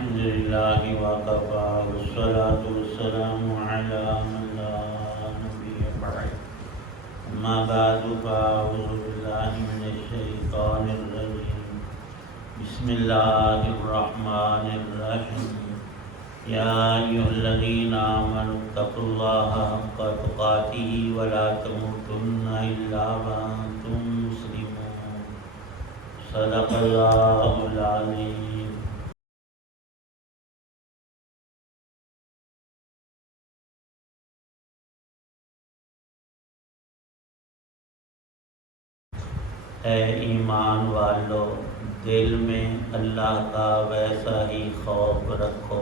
الحمد لله وكفى والصلاة والسلام على من لا نبي بعد أما بعد فأعوذ بالله من الشيطان الرجيم بسم الله الرحمن الرحيم يا أيها الذين آمنوا اتقوا الله حق تقاته ولا تموتن إلا وأنتم مسلمون صدق الله العظيم. اے ایمان والو، دل میں اللہ کا ویسا ہی خوف رکھو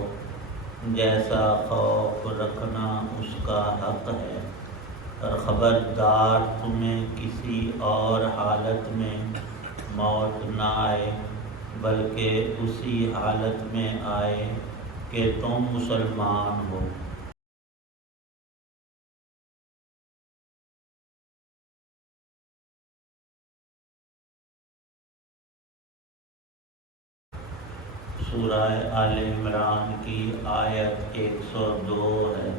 جیسا خوف رکھنا اس کا حق ہے، اور خبردار تمہیں کسی اور حالت میں موت نہ آئے بلکہ اسی حالت میں آئے کہ تم مسلمان ہو۔ سورہ آل عمران کی آیت 102 ہے۔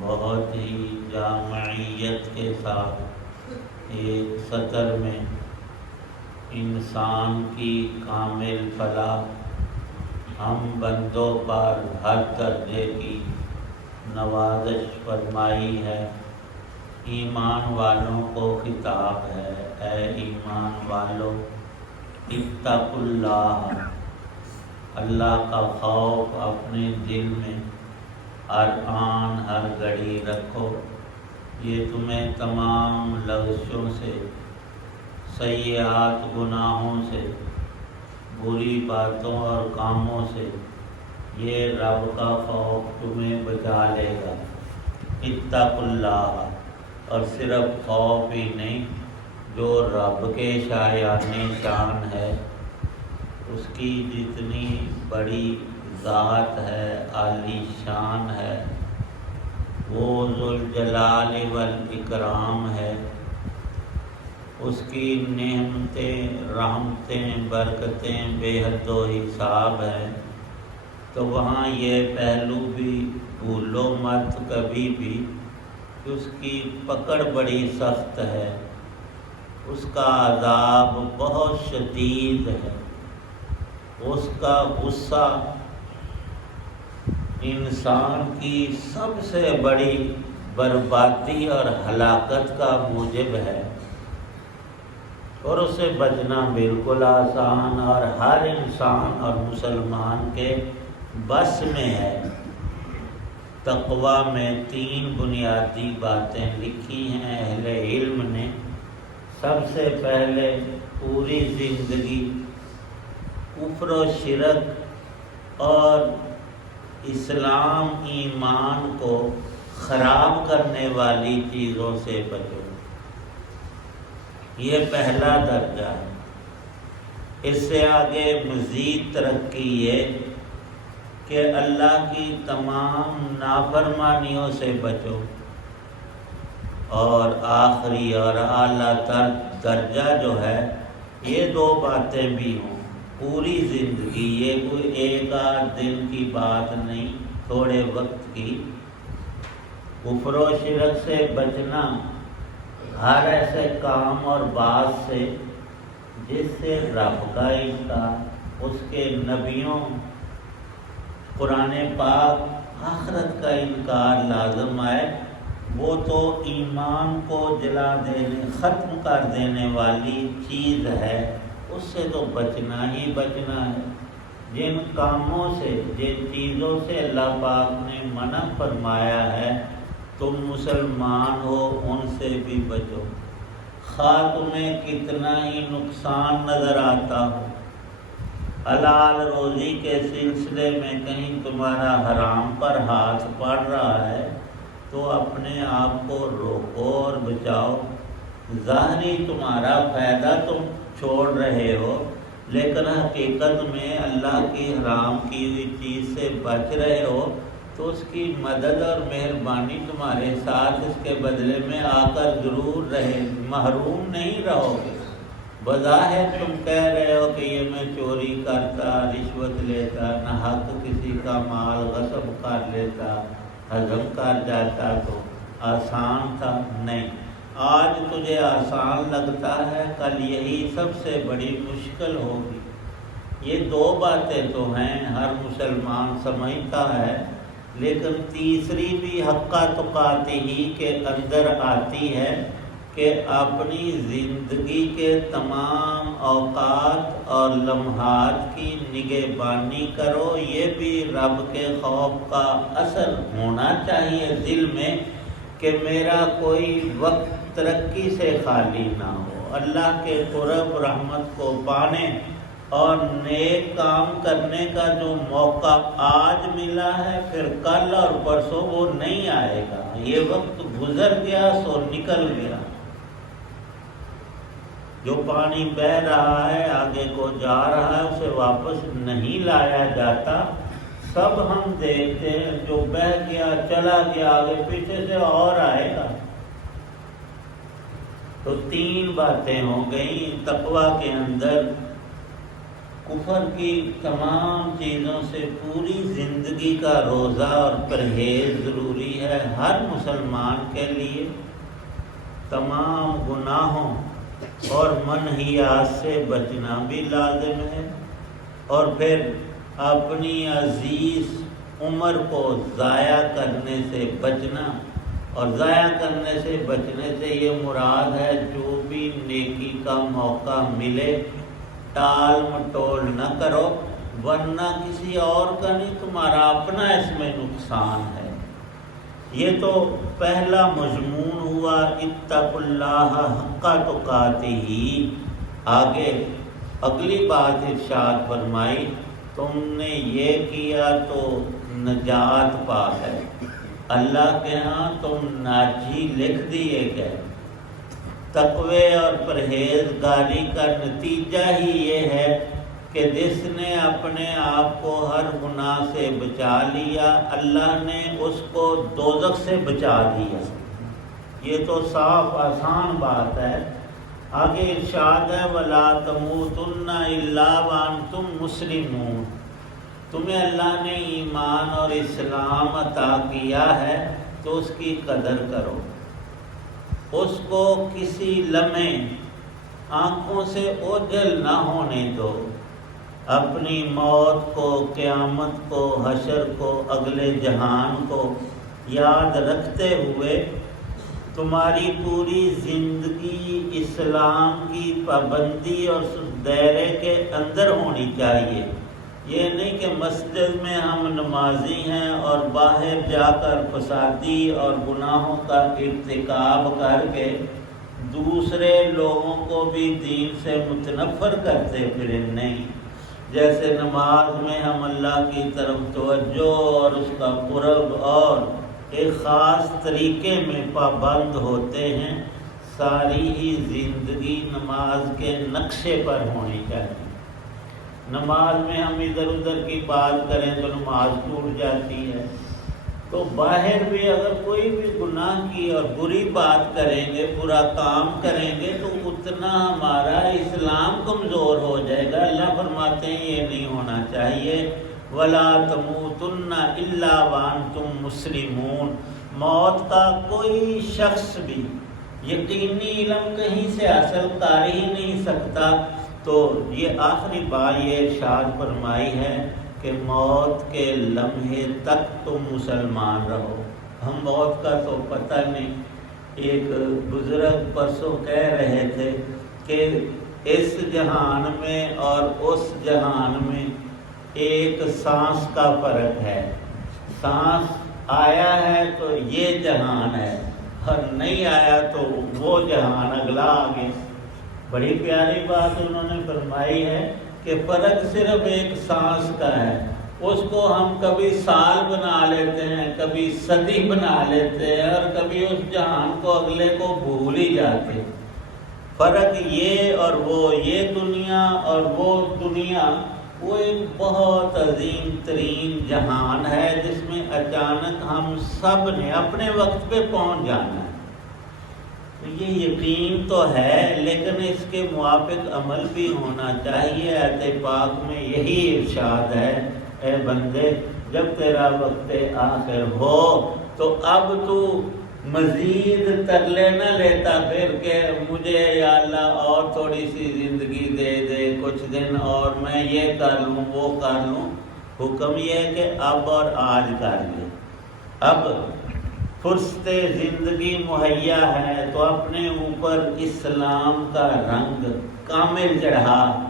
بہت ہی جامعیت کے ساتھ ایک سطر میں انسان کی کامل فلاح ہم بندوں پر ہر درجے کی نوازش فرمائی ہے۔ ایمان والوں کو خطاب ہے، اے ایمان والو اتقوا اللہ، اللہ کا خوف اپنے دل میں ہر آن ہر گھڑی رکھو، یہ تمہیں تمام لغزشوں سے، سیئات گناہوں سے، بری باتوں اور کاموں سے یہ رب کا خوف تمہیں بچا لے گا۔ اتقوا اللہ، اور صرف خوف ہی نہیں، جو رب کے شایان شان ہے، اس کی جتنی بڑی ذات ہے، عالی شان ہے، وہ ذوالجلال والاکرام ہے، اس کی نعمتیں، رحمتیں، برکتیں بے حد و حساب ہیں، تو وہاں یہ پہلو بھی بھولو مت کبھی بھی کہ اس کی پکڑ بڑی سخت ہے، اس کا عذاب بہت شدید ہے، اس کا غصہ انسان کی سب سے بڑی بربادی اور ہلاکت کا موجب ہے، اور اسے بچنا بالکل آسان اور ہر انسان اور مسلمان کے بس میں ہے۔ تقوی میں 3 بنیادی باتیں لکھی ہیں اہل علم نے۔ سب سے پہلے پوری زندگی کفر و شرک اور اسلام ایمان کو خراب کرنے والی چیزوں سے بچو، یہ پہلا درجہ ہے۔ اس سے آگے مزید ترقی یہ کہ اللہ کی تمام نافرمانیوں سے بچو، اور آخری اور اعلیٰ تر درجہ جو ہے یہ 2 باتیں بھی ہوں پوری زندگی، یہ کوئی ایک آدھ دن کی بات نہیں، تھوڑے وقت کی۔ کفر و شرک سے بچنا، ہر ایسے کام اور بات سے جس سے رب کا انکار، اس کے نبیوں، قرآن پاک، آخرت کا انکار لازم آئے، وہ تو ایمان کو جلا دینے، ختم کر دینے والی چیز ہے، اس سے تو بچنا ہی بچنا ہے۔ جن کاموں سے، جن چیزوں سے اللہ پاک نے منع فرمایا ہے، تم مسلمان ہو ان سے بھی بچو، خواہ تمہیں کتنا ہی نقصان نظر آتا ہو۔ حلال روزی کے سلسلے میں کہیں تمہارا حرام پر ہاتھ پڑ رہا ہے تو اپنے آپ کو روکو اور بچاؤ۔ ظاہری تمہارا فائدہ تم چھوڑ رہے ہو، لیکن حقیقت میں اللہ کی حرام کی ہوئی چیز سے بچ رہے ہو، تو اس کی مدد اور مہربانی تمہارے ساتھ اس کے بدلے میں آ کر ضرور رہے، محروم نہیں رہو گے۔ بظاہر تم کہہ رہے ہو کہ یہ میں چوری کرتا، رشوت لیتا، نہ حق کسی کا مال غصب کر لیتا، ہضم کر جاتا تو آسان تھا۔ نہیں، آج تجھے آسان لگتا ہے، کل یہی سب سے بڑی مشکل ہوگی۔ یہ دو باتیں تو ہیں، ہر مسلمان سمجھتا ہے، لیکن تیسری بھی حقہ تقاتہ کے اندر آتی ہے کہ اپنی زندگی کے تمام اوقات اور لمحات کی نگہبانی کرو۔ یہ بھی رب کے خوف کا اثر ہونا چاہیے دل میں کہ میرا کوئی وقت ترقی سے خالی نہ ہو، اللہ کے قرب رحمت کو پانے اور نیک کام کرنے کا جو موقع آج ملا ہے، پھر کل اور پرسوں وہ نہیں آئے گا۔ یہ وقت گزر گیا سو نکل گیا۔ جو پانی بہہ رہا ہے، آگے کو جا رہا ہے، اسے واپس نہیں لایا جاتا۔ سب ہم دیکھتے ہیں، جو بہہ گیا چلا گیا، آگے پیچھے سے اور آئے گا۔ تو تین باتیں ہو گئیں۔ تقویٰ کے اندر کفر کی تمام چیزوں سے پوری زندگی کا روزہ اور پرہیز ضروری ہے ہر مسلمان کے لیے۔ تمام گناہوں اور منہیات سے بچنا بھی لازم ہے، اور پھر اپنی عزیز عمر کو ضائع کرنے سے بچنا۔ اور ضائع کرنے سے بچنے سے یہ مراد ہے جو بھی نیکی کا موقع ملے ٹال مٹول نہ کرو، ورنہ کسی اور کا نہیں، تمہارا اپنا اس میں نقصان ہے۔ یہ تو پہلا مضمون ہوا، اتقوا اللہ حق تقاتہ۔ آگے اگلی بات ارشاد فرمائی، تم نے یہ کیا تو نجات پا ہے، اللہ کے ہاں تم ناجی لکھ دیے گئے۔ تقوی اور پرہیزگاری کا نتیجہ ہی یہ ہے کہ جس نے اپنے آپ کو ہر گناہ سے بچا لیا، اللہ نے اس کو دوزخ سے بچا دیا۔ یہ تو صاف آسان بات ہے۔ آگے ارشاد ہے وَلَا تَمُوتُنَّ إِلَّا وَأَنْتُمْ مُسْلِمُونَ۔ تمہیں اللہ نے ایمان اور اسلام عطا کیا ہے تو اس کی قدر کرو، اس کو کسی لمحے آنکھوں سے اوجھل نہ ہونے دو۔ اپنی موت کو، قیامت کو، حشر کو، اگلے جہان کو یاد رکھتے ہوئے تمہاری پوری زندگی اسلام کی پابندی اور دائرے کے اندر ہونی چاہیے۔ یہ نہیں کہ مسجد میں ہم نمازی ہیں اور باہر جا کر فسادی اور گناہوں کا ارتکاب کر کے دوسرے لوگوں کو بھی دین سے متنفر کرتے پھریں۔ نہیں، جیسے نماز میں ہم اللہ کی طرف توجہ اور اس کا قرب اور ایک خاص طریقے میں پابند ہوتے ہیں، ساری ہی زندگی نماز کے نقشے پر ہونی چاہیے۔ نماز میں ہم ادھر ادھر کی بات کریں تو نماز ٹوٹ جاتی ہے۔ تو باہر بھی اگر کوئی بھی گناہ کی اور بری بات کریں گے، برا کام کریں گے، تو اتنا ہمارا اسلام کمزور ہو جائے گا۔ اللہ فرماتے ہیں یہ نہیں ہونا چاہیے۔ وَلَا تَمُوتُنَّ إِلَّا وَأَنْتُمْ مُسْلِمُونَ۔ موت کا کوئی شخص بھی یقینی علم کہیں سے حاصل کر ہی نہیں سکتا۔ تو یہ آخری بات یہ ارشاد فرمائی ہے کہ موت کے لمحے تک تم مسلمان رہو۔ ہم موت کا تو پتہ نہیں۔ ایک بزرگ پرسوں کہہ رہے تھے کہ اس جہان میں اور اس جہان میں ایک سانس کا فرق ہے۔ سانس آیا ہے تو یہ جہان ہے، اور نہیں آیا تو وہ جہان اگلا آگے۔ بڑی پیاری بات انہوں نے فرمائی ہے کہ فرق صرف ایک سانس کا ہے۔ اس کو ہم کبھی سال بنا لیتے ہیں، کبھی صدی بنا لیتے ہیں، اور کبھی اس جہان کو اگلے کو بھول ہی جاتے۔ فرق یہ اور وہ، یہ دنیا اور وہ دنیا، وہ ایک بہت عظیم ترین جہان ہے جس میں اچانک ہم سب نے اپنے وقت پہ پہنچ جانا ہے۔ یہ یقین تو ہے لیکن اس کے موافق عمل بھی ہونا چاہیے۔ آیت پاک میں یہی ارشاد ہے، اے بندے جب تیرا وقت آخر ہو تو اب تو مزید ترلے نہ لیتا پھر کہ مجھے یا اللہ اور تھوڑی سی زندگی دے دے، کچھ دن اور میں یہ کر لوں وہ کر لوں۔ حکم یہ ہے کہ اب اور آج کر لے۔ اب فرصت زندگی مہیا ہے تو اپنے اوپر اسلام کا رنگ کامل چڑھا۔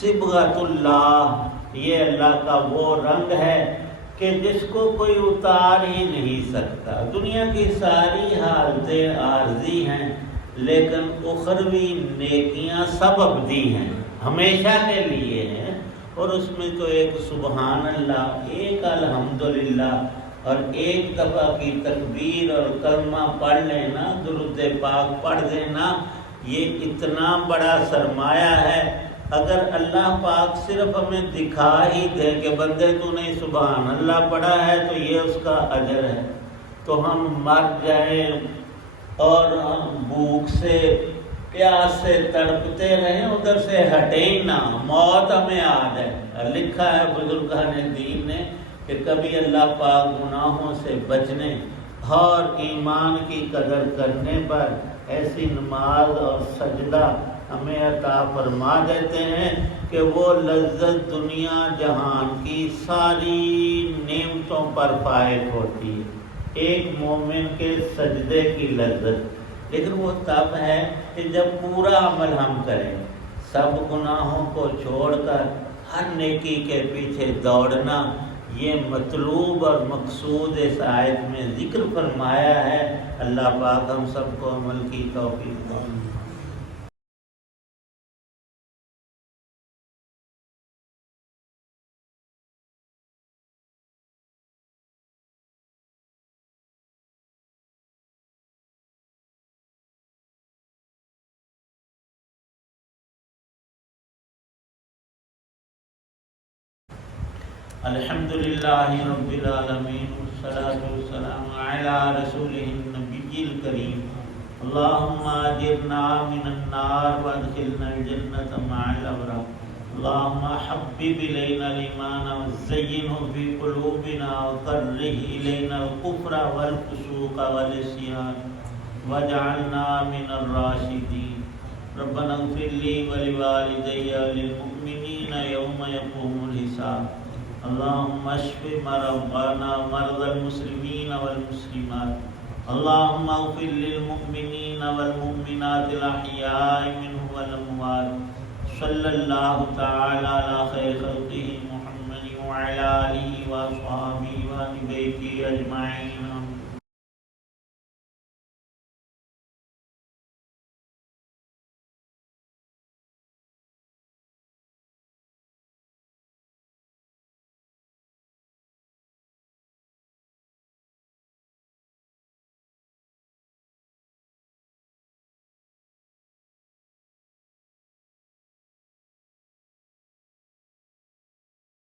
صبغۃ اللہ، یہ اللہ کا وہ رنگ ہے کہ جس کو کوئی اتار ہی نہیں سکتا۔ دنیا کی ساری حالتیں عارضی ہیں لیکن اخروی نیکیاں سب ابدی ہیں، ہمیشہ کے لیے ہیں۔ اور اس میں تو ایک سبحان اللہ، ایک الحمدللہ اور ایک دفعہ کی تکبیر اور کلمہ پڑھ لینا، درود پاک پڑھ دینا، یہ اتنا بڑا سرمایہ ہے۔ اگر اللہ پاک صرف ہمیں دکھا ہی دے کہ بندے تو نے سبحان اللہ پڑھا ہے تو یہ اس کا اجر ہے، تو ہم مر جائیں اور ہم بھوک سے پیاس سے تڑپتے رہیں، ادھر سے ہٹیں نہ، موت ہمیں آ جائے۔ لکھا ہے بزرگان دین نے کہ کبھی اللہ پاک گناہوں سے بچنے اور ایمان کی قدر کرنے پر ایسی نماز اور سجدہ ہمیں عطا فرما دیتے ہیں کہ وہ لذت دنیا جہان کی ساری نعمتوں پر فائق ہوتی ہے، ایک مومن کے سجدے کی لذت۔ لیکن وہ تب ہے کہ جب پورا عمل ہم کریں، سب گناہوں کو چھوڑ کر ہر نیکی کے پیچھے دوڑنا، یہ مطلوب اور مقصود اس آیت میں ذکر فرمایا ہے۔ اللہ پاک ہم سب کو عمل کی توفیق دے۔ الحمد للہ رب العالمین والصلاة والسلام علی رسولہ النبی الکریم۔ اللہم اجرنا من النار وادخلنا الجنة مع الابرار۔ اللہم حبب الینا الایمان وزینہ فی قلوبنا وکرہ الینا الکفر والفسوق والعصیان واجعلنا من الراشدین۔ ربنا اغفر لی ولوالدی وللمؤمنین یوم یقوم الحساب۔ اللهم اشف مرضانا مرضى المسلمين والمسلمات۔ اللهم اغفر للمؤمنين والمؤمنات الأحياء منهم والأموات۔ صلى الله تعالى على خير خلقه محمد وعلى آله وأصحابه وآل بيته أجمعين۔